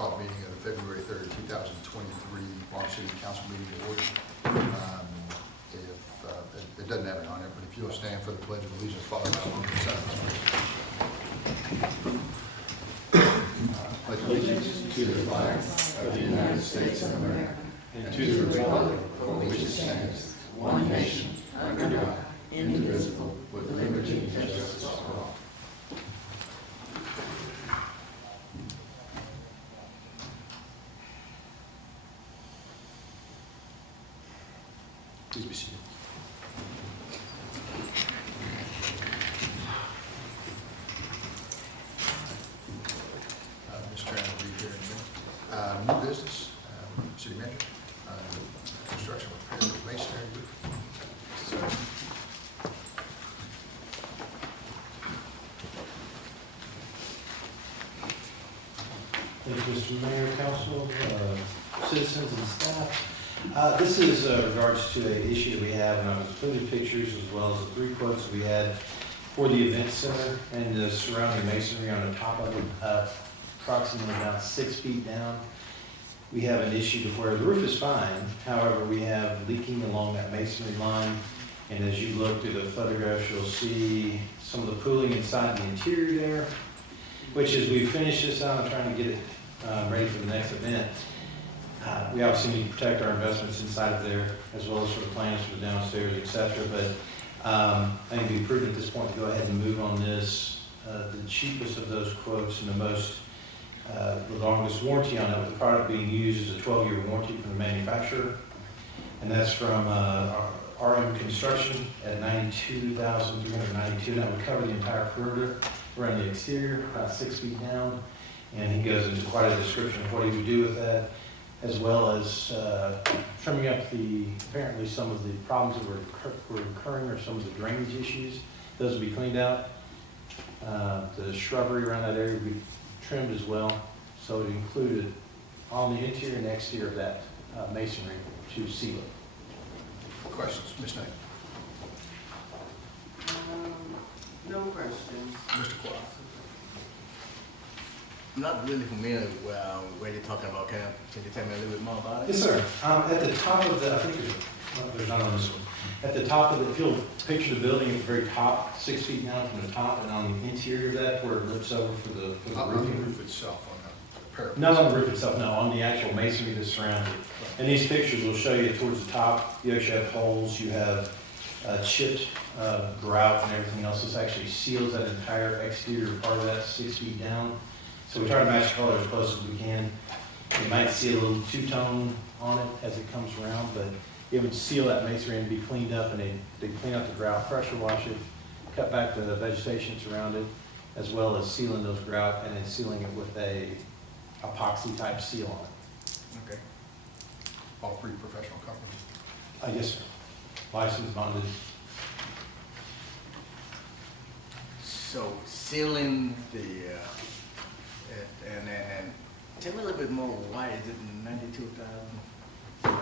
call meeting of the February 3rd, 2023 Long City Council meeting to order. It doesn't have it on it, but if you'll stand for the Pledge of Allegiance, followed by one pledge allegiance to the flag of the United States of America and to the republic for which it stands, one nation, under God, indivisible, with liberty and justice for all. Please be seated. Mr. Chairman, will be here in a minute. New business, city manager, construction repair, masonry roof. Thank you, Mr. Mayor, Council, citizens and staff. This is regards to an issue that we have, and I've included pictures as well as the 3 quotes we had for the event center and the surrounding masonry on the top of it, approximately about 6 feet down. We have an issue to where the roof is fine, however, we have leaking along that masonry line. And as you look through the photographs, you'll see some of the pooling inside the interior there, which as we finish this out, I'm trying to get it ready for the next event. We obviously need to protect our investments inside of there, as well as for the plans for the downstairs, et cetera. But I think it'd be prudent at this point to go ahead and move on this. The cheapest of those quotes and the longest warranty on it, with the product being used, is a 12-year warranty from the manufacturer. And that's from RM Construction at $92,392. That would cover the entire perimeter around the exterior, about 6 feet down. And he goes into quite a description of what he would do with that, as well as trimming up apparently some of the problems that were occurring, or some of the drainage issues. Those will be cleaned out. The shrubbery around that area will be trimmed as well. So it included on the interior and exterior of that masonry to seal it. Questions, Ms. Knight? No questions. Mr. Quah? I'm not really familiar with where you're talking about. Can you tell me a little bit more about it? Yes, sir. At the top of the, I think there's not on this one. At the top of the, if you'll picture the building at the very top, 6 feet down from the top, and on the interior of that, where it lifts over for the On the roofing. roof itself, on the parapet. Not on the roof itself, no, on the actual masonry that surrounds it. And these pictures will show you towards the top, you actually have holes, you have chipped grout and everything else. This actually seals that entire exterior part of that 6 feet down. So we try to match the color as close as we can. You might see a little two-tone on it as it comes around, but it would seal that masonry and be cleaned up, and they clean up the grout, pressure wash it, cut back the vegetation around it, as well as sealing those grout and then sealing it with a epoxy type seal on it. Okay. All 3 professional companies? Yes, sir. Licensed, bonded. So sealing the and tell me a little bit more. Why is it 92,000?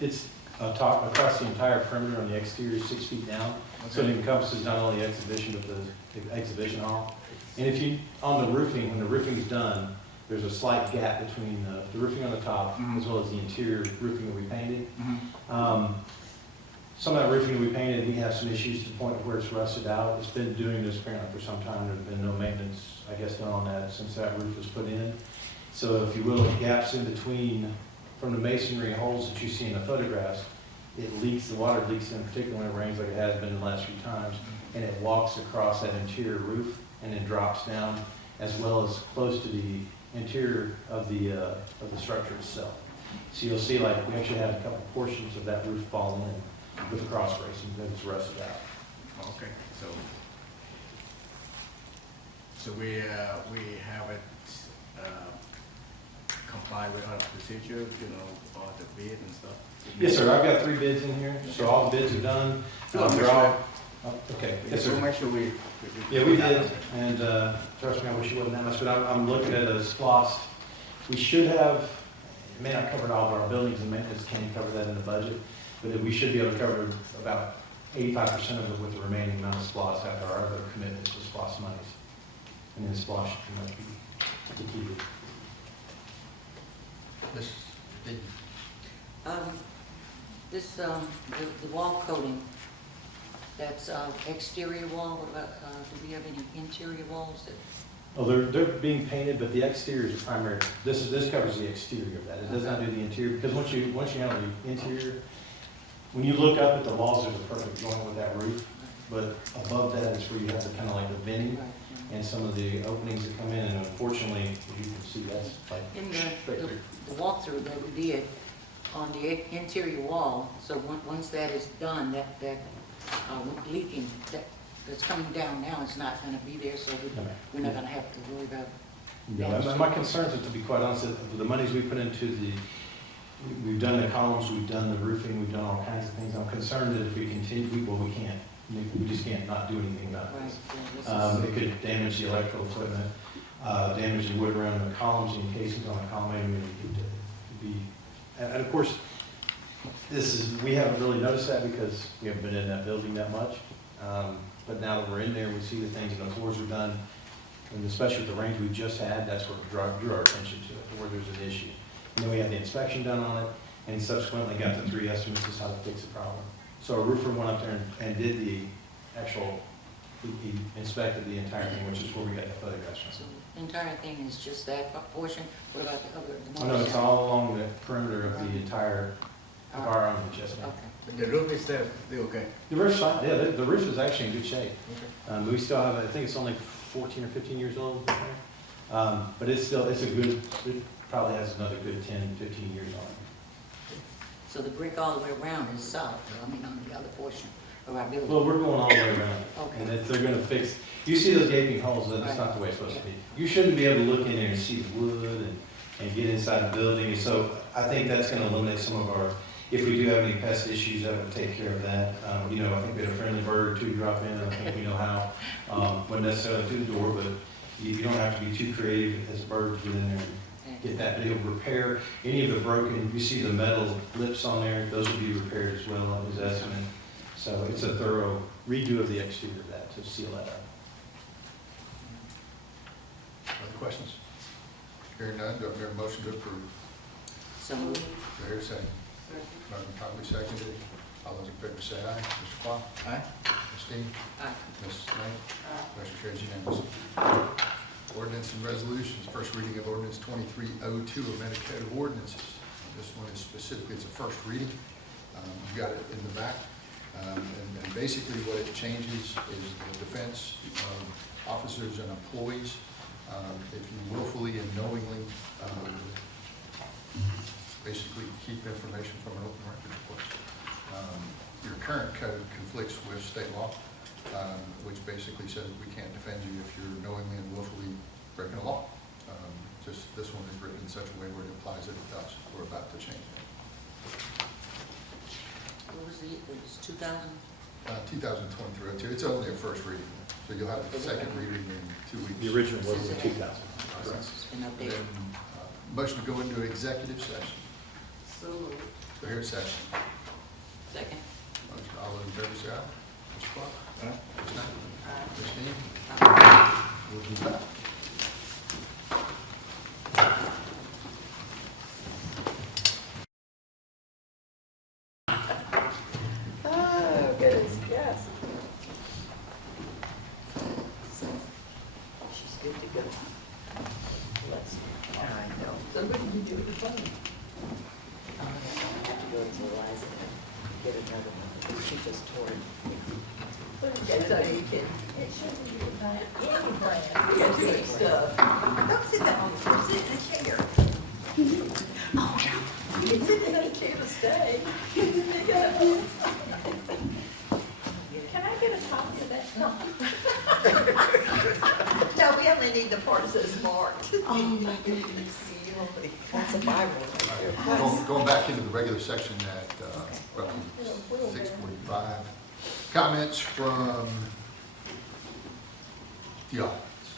It's top across the entire perimeter on the exterior, 6 feet down. Okay. So it encompasses not only exhibition, but the exhibition hall. And if you, on the roofing, when the roofing is done, there's a slight gap between the roofing on the top, as well as the interior roofing that we painted. Some of that roofing that we painted, we have some issues to the point where it's rusted out. It's been doing this apparently for some time. There's been no maintenance, I guess, done on that since that roof was put in. So if you will, the gaps in between, from the masonry holes that you see in the photographs, it leaks, the water leaks in, particularly when it rains like it has been the last few times, and it walks across that interior roof and then drops down, as well as close to the interior of the structure itself. So you'll see, like, we actually have a couple portions of that roof falling in with the cross bracing that is rusted out. Okay. So we have it comply with our procedure, all the bid and stuff. Yes, sir. I've got 3 bids in here, so all the bids are done. They're all okay. Yes, We'll sir. make sure we did, and trust me, I wish it wasn't that much, but I'm looking at a SPOS. We should have, it may not cover all of our buildings and maintenance, can't cover that in the budget, but we should be able to cover about 85% of it with the remaining amount of SPOS after our other commitments to SPOS monies. And then SPOS should pretty much be to keep it. Ms. Dean? The wall coating, that's exterior wall, what about, do we have any interior walls that? Oh, they're being painted, but the exterior is the primary, this covers the exterior of that. It does not do the interior, because once you handle the interior, when you look up at the walls, there's a perfect joint with that roof, but above that is where you have the kind of like the venting and some of the openings that come in, and unfortunately, as you can see, that's like. In the walkthrough that we did on the interior wall, so once that is done, that leaking, that's coming down now is not gonna be there, so we're not gonna have to worry about. No, my concerns are, to be quite honest, with the monies we put into we've done the columns, we've done the roofing, we've done all kinds of things. I'm concerned that if we continue, we can't. We just can't not do anything about Right, this. yeah, this is- It could damage the electrical equipment, damage the wood around the columns and casings on the column. I mean, it could be, and of course, we haven't really noticed that because we haven't been in that building that much. But now that we're in there, we see the things and the floors are done, and especially with the rains we just had, that's what drew our attention to it, where there's an issue. And then we had the inspection done on it, and subsequently got the 3 estimates as how to fix the problem. So a roofer went up there and did the actual, he inspected the entire thing, which is where we got the photographs So from. the entire thing is just that portion, what about the other? Oh, no, it's all along the perimeter of the entire, of our own adjustment. Okay. The roof is still okay? The roof's fine, yeah, the roof is actually in good shape. We still have, I think it's only 14 or 15 years old. But it's still, it probably has another good 10, 15 years on it. So the brick all the way around is solid, though, I mean, on the other portion of our building? Well, we're going all the way around. Okay. And if they're gonna fix, you see those gaping holes, that's not the way it's supposed to be. You shouldn't be able to look in there and see the wood and get inside the building. So I think that's gonna eliminate some of our, if we do have any pest issues, that would take care of that. I think we had a friendly bird or two drop in, and I think we know how. Wasn't necessarily through the door, but you don't have to be too creative as birds get in there and get that. But it'll repair any of the broken, you see the metal lips on there, those will be repaired as well on his estimate. So it's a thorough redo of the exterior of that to seal that up. Other questions? Hearing none, do I hear a motion to approve? So moved. Do I hear a second? Motion properly seconded. All those in favor say aye. Mr. Clark? Aye. Ms. Dean? Aye. Ms. Knight? Motion carries unanimously. Ordinance and resolutions. First reading of ordinance 2302, amended code of ordinances. This one is specifically, it's a first reading. You got it in the back. And basically what it changes is the defense of officers and employees. If you willfully and knowingly basically keep information from an open record request. Your current code conflicts with state law, which basically says we can't defend you if you're knowingly and willfully breaking a law. Just this one is written in such a way where it implies that it does. We're about to change that. What was it was 2000? 2023, it's only a first reading, so you'll have a second reading in 2 weeks. The original was in 2000. Since it's been And updated. then, motion to go into executive session. So moved. So here's session. Second. Motion, all those in favor say aye. Mr. Clark? Aye. Ms. Knight? Aye. Ms. Dean? Aye. We'll be back. Oh, goodness, yes. She's good to go. Let's, I know. So what did you do with the phone? I have to go to Eliza and get another one. She just tore it. That's how you can. It shouldn't be a brand, any brand. We got big stuff. Don't sit down on the floor, sit in a chair. Oh, no. You can sit in a chair to stay. Can I get a copy of that? No. No, we only need the part that says marked. Oh, my goodness. That's a Bible right there. Going back into the regular section at roughly 6:45. Comments from the audience.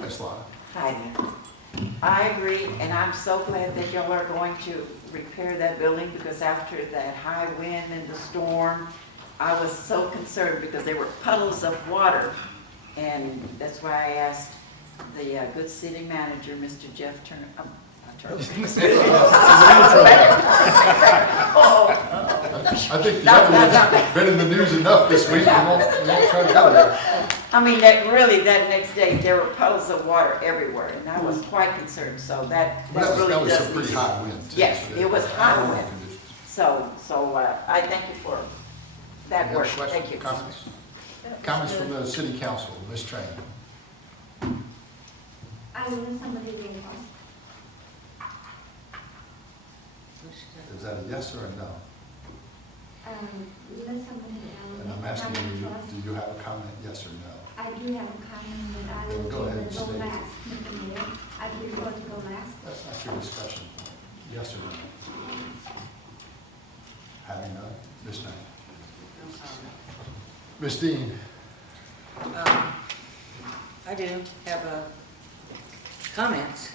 Ms. Lana? Hi there. I agree, and I'm so glad that y'all are going to repair that building, because after that high wind and the storm, I was so concerned because there were puddles of water, and that's why I asked the good city manager, Mr. Jeff Turner. Turner. I think the other one's been in the news enough this week, we won't try to go there. I mean, that really, that next day, there were puddles of water everywhere, and I was quite concerned, so that really That was does. some pretty high wind too. Yes, so it was high wind wind. conditions. So I thank you for that Any work. other questions, Thank you. Comments? Comments from the city council, Ms. Train. I want somebody to call. Is that a yes or a no? Let somebody else. And I'm asking you, do you have a comment, yes or no? I do have a comment, but I Well, will go ahead and go state it. last, Mr. Mayor. I prefer to go last. That's not your discussion point, yes or no? Having none, Ms. Knight. I'm sorry. Ms. Dean, I do have a comment.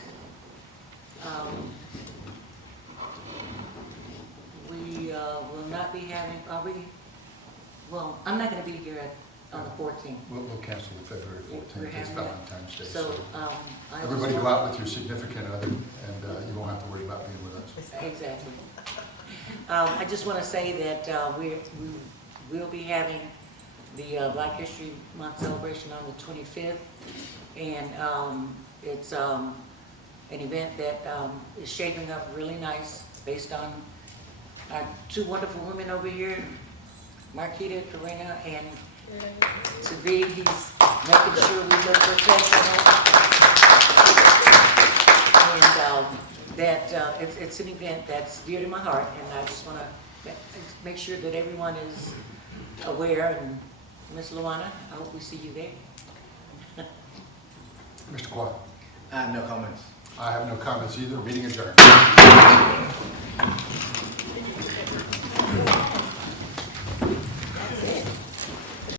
We will not be having, well, I'm not gonna be here on the 14th. we'll cancel the February We're 14th, it's having that. Valentine's Day. So, I just Everybody go want- out with your significant other, and you won't have to worry about being with us. Exactly. I just want to say that we will be having the Black History Month celebration on the 25th. And it's an event that is shaping up really nice based on our two wonderful women over here, Marquita, Karina, and Tavi. He's making sure we look professional. And it's an event that's dear to my heart, and I just want to make sure that everyone is aware. And Ms. Luana, I hope we see you there. Mr. Quad, I have no comments. I have no comments either, meeting adjourned.